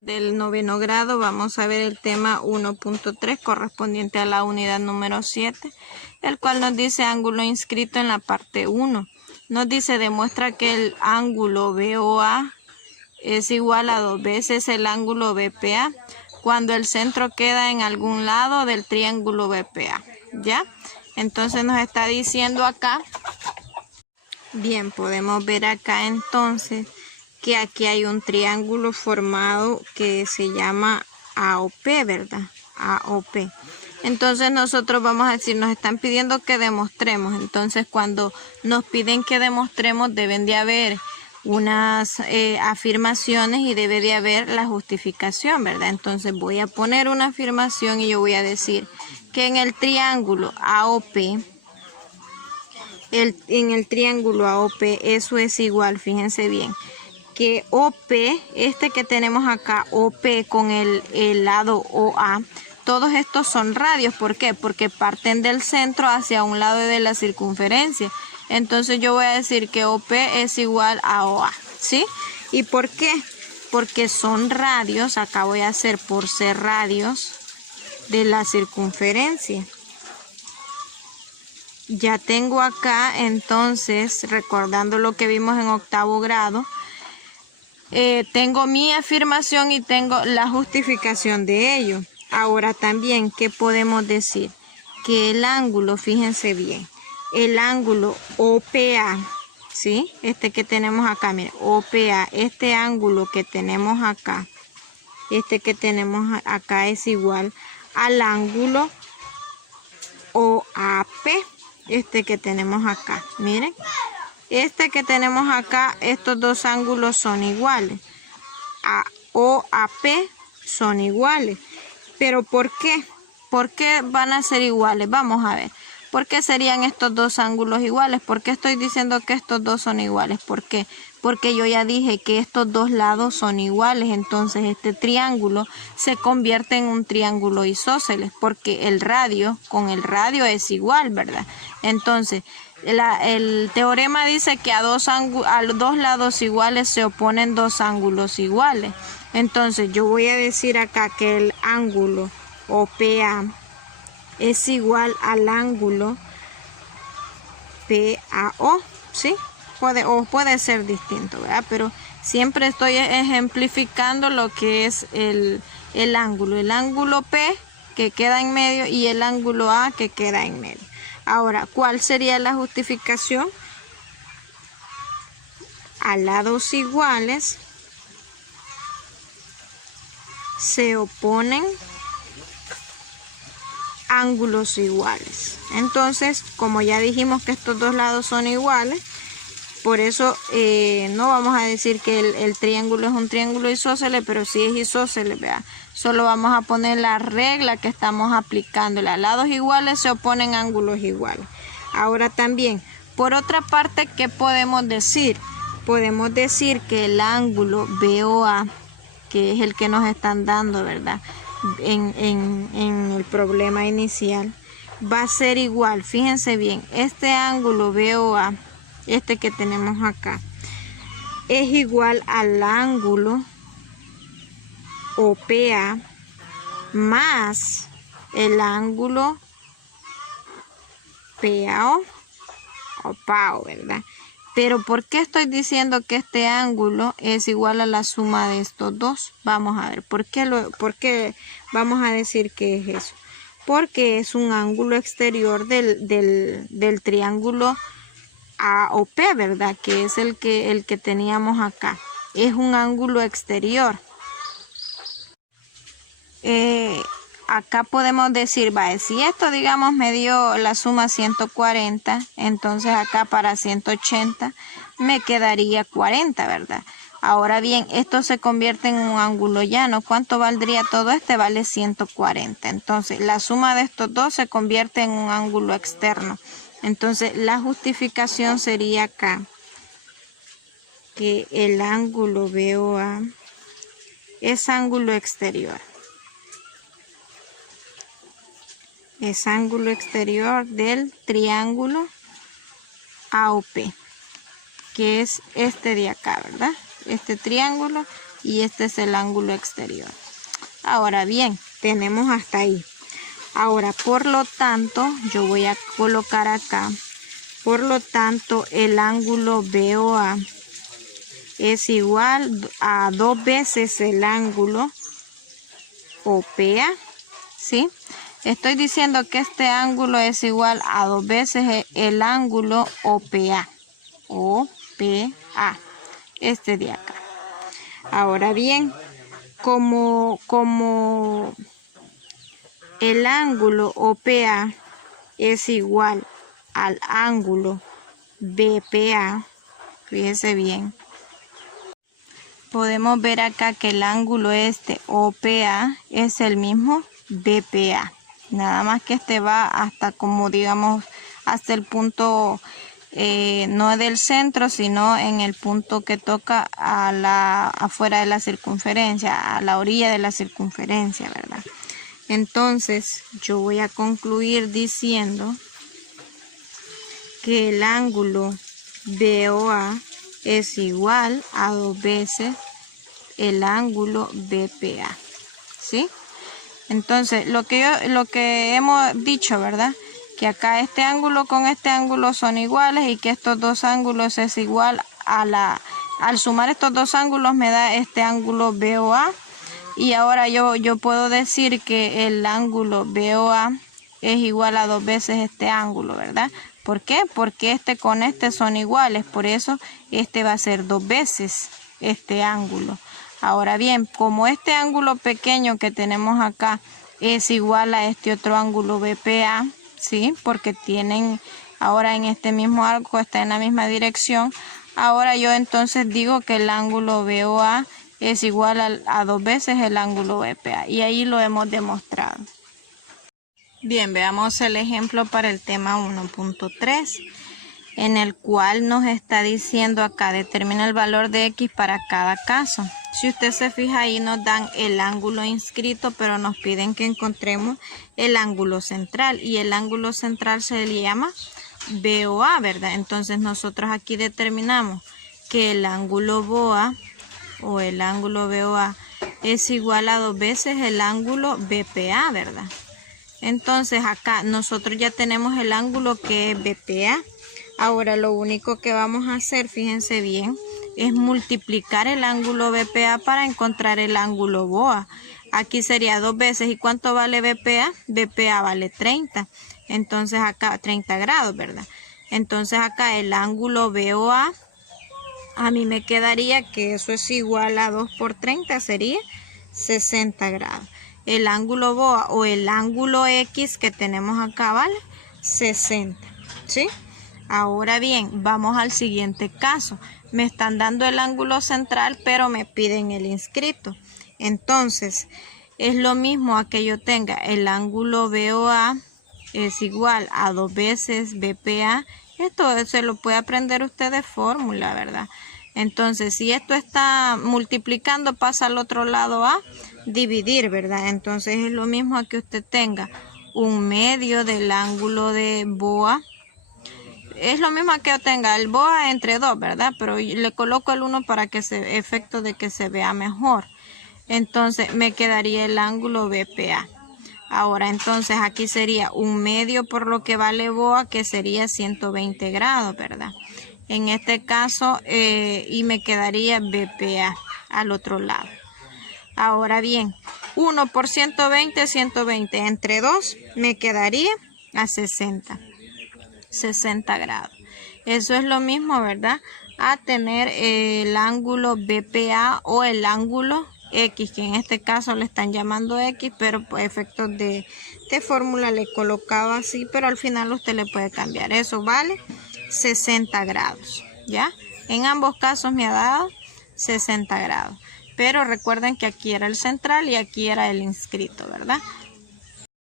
Del noveno grado vamos a ver el tema 1.3 correspondiente a la unidad número 7, el cual nos dice ángulo inscrito en la parte 1. Nos dice demuestra que el ángulo BOA es igual a 2 veces el ángulo BPA cuando el centro queda en algún lado del triángulo BPA. ¿Ya? Entonces nos está diciendo acá, bien, podemos ver acá entonces que aquí hay un triángulo formado que se llama AOP, ¿verdad? AOP. Entonces nosotros vamos a decir, nos están pidiendo que demostremos. Entonces cuando nos piden que demostremos deben de haber unas afirmaciones y debe de haber la justificación, ¿verdad? Entonces voy a poner una afirmación y yo voy a decir que en el triángulo AOP, en el triángulo AOP eso es igual, fíjense bien, que OP, este que tenemos acá, OP con el lado OA, todos estos son radios. ¿Por qué? Porque parten del centro hacia un lado de la circunferencia. Entonces yo voy a decir que OP es igual a OA, ¿sí? ¿Y por qué? Porque son radios, acá voy a hacer por ser radios de la circunferencia. Ya tengo acá entonces, recordando lo que vimos en octavo grado, tengo mi afirmación y tengo la justificación de ello. Ahora también, ¿qué podemos decir? Que el ángulo, fíjense bien, el ángulo OPA, ¿sí? Este que tenemos acá, miren, OPA, este ángulo que tenemos acá, es igual al ángulo OAP, este que tenemos acá, miren. Este que tenemos acá, estos dos ángulos son iguales. OAP son iguales. ¿Pero por qué? ¿Por qué van a ser iguales? Vamos a ver. ¿Por qué serían estos dos ángulos iguales? ¿Por qué estoy diciendo que estos dos son iguales? ¿Por qué? Porque yo ya dije que estos dos lados son iguales. Entonces este triángulo se convierte en un triángulo isósceles. Porque el radio con el radio es igual, ¿verdad? Entonces el teorema dice que a dos lados iguales se oponen dos ángulos iguales. Entonces yo voy a decir acá que el ángulo OPA es igual al ángulo PAO, ¿sí? Puede ser distinto, ¿verdad? Pero siempre estoy ejemplificando lo que es el ángulo. El ángulo P que queda en medio y el ángulo A que queda en medio. Ahora, ¿cuál sería la justificación? A lados iguales se oponen ángulos iguales. Entonces, como ya dijimos que estos dos lados son iguales, por eso no vamos a decir que el triángulo es un triángulo isósceles, pero sí es isósceles, ¿verdad? Solo vamos a poner la regla que estamos aplicando. A lados iguales se oponen ángulos iguales. Ahora también, por otra parte, ¿qué podemos decir? Podemos decir que el ángulo BOA, que es el que nos están dando, ¿verdad? En el problema inicial, va a ser igual. Fíjense bien, este ángulo BOA, este que tenemos acá, es igual al ángulo OPA más el ángulo PAO o PAO, ¿verdad? Pero ¿por qué estoy diciendo que este ángulo es igual a la suma de estos dos? Vamos a ver, ¿por qué vamos a decir que es eso? Porque es un ángulo exterior del triángulo AOP, ¿verdad? Que es el que teníamos acá. Es un ángulo exterior. Acá podemos decir, vale, si esto digamos me dio la suma 140, entonces acá para 180 me quedaría 40, ¿verdad? Ahora bien, esto se convierte en un ángulo llano. ¿Cuánto valdría todo este? Vale 140. Entonces la suma de estos dos se convierte en un ángulo externo. Entonces la justificación sería acá que el ángulo BOA es ángulo exterior. Es ángulo exterior del triángulo AOP. que es este de acá, ¿verdad? Este triángulo y este es el ángulo exterior. Ahora bien, tenemos hasta ahí. Ahora, por lo tanto, yo voy a colocar acá, por lo tanto, el ángulo BOA es igual a 2 veces el ángulo OPA, ¿sí? Estoy diciendo que este ángulo es igual a 2 veces el ángulo OPA. OPA, este de acá. Ahora bien, como el ángulo OPA es igual al ángulo BPA, fíjense bien, podemos ver acá que el ángulo este OPA es el mismo BPA. Nada más que este va hasta, como digamos, hasta el punto, no del centro, sino en el punto que toca afuera de la circunferencia, a la orilla de la circunferencia, ¿verdad? Entonces, yo voy a concluir diciendo que el ángulo BOA es igual a 2 veces el ángulo BPA, ¿sí? Entonces, lo que hemos dicho, ¿verdad? Que acá este ángulo con este ángulo son iguales y que estos dos ángulos es igual al sumar estos dos ángulos me da este ángulo BOA. Y ahora yo puedo decir que el ángulo BOA es igual a 2 veces este ángulo, ¿verdad? ¿Por qué? Porque este con este son iguales, por eso este va a ser 2 veces este ángulo. Ahora bien, como este ángulo pequeño que tenemos acá es igual a este otro ángulo BPA, ¿sí? Porque tienen ahora en este mismo arco, está en la misma dirección. Ahora yo entonces digo que el ángulo BOA es igual a 2 veces el ángulo BPA. Y ahí lo hemos demostrado. Bien, veamos el ejemplo para el tema 1.3, en el cual nos está diciendo acá, determina el valor de X para cada caso. Si usted se fija ahí nos dan el ángulo inscrito, pero nos piden que encontremos el ángulo central. Y el ángulo central se le llama BOA, ¿verdad? Entonces nosotros aquí determinamos que el ángulo BOA o el ángulo BOA es igual a 2 veces el ángulo BPA, ¿verdad? Entonces acá nosotros ya tenemos el ángulo que es BPA. Ahora lo único que vamos a hacer, fíjense bien, es multiplicar el ángulo BPA para encontrar el ángulo BOA. Aquí sería 2 veces. ¿Y cuánto vale BPA? BPA vale 30. Entonces acá 30 grados, ¿verdad? Entonces acá el ángulo BOA, a mí me quedaría que eso es igual a 2 por 30, sería 60 grados. El ángulo BOA o el ángulo X que tenemos acá vale 60, ¿sí? Ahora bien, vamos al siguiente caso. Me están dando el ángulo central, pero me piden el inscrito. Entonces, es lo mismo a que yo tenga el ángulo BOA es igual a 2 veces BPA. Esto se lo puede aprender usted de fórmula, ¿verdad? Entonces, si esto está multiplicando, pasa al otro lado a dividir, ¿verdad? Entonces, es lo mismo a que usted tenga un medio del ángulo de BOA. Es lo mismo que yo tenga el BOA entre 2, ¿verdad? Pero le coloco el 1 para que se efecto de que se vea mejor. Entonces, me quedaría el ángulo BPA. Ahora, entonces, aquí sería un medio por lo que vale BOA, que sería 120 grados, ¿verdad? En este caso, y me quedaría BPA al otro lado. Ahora bien, 1 por 120, 120. Entre 2 me quedaría a 60 grados. Eso es lo mismo, ¿verdad? A tener el ángulo BPA o el ángulo X, que en este caso le están llamando X, pero por efectos de fórmula le he colocado así, pero al final usted le puede cambiar. Eso vale 60 grados, ¿ya? En ambos casos me ha dado 60 grados. Pero recuerden que aquí era el central y aquí era el inscrito, ¿verdad?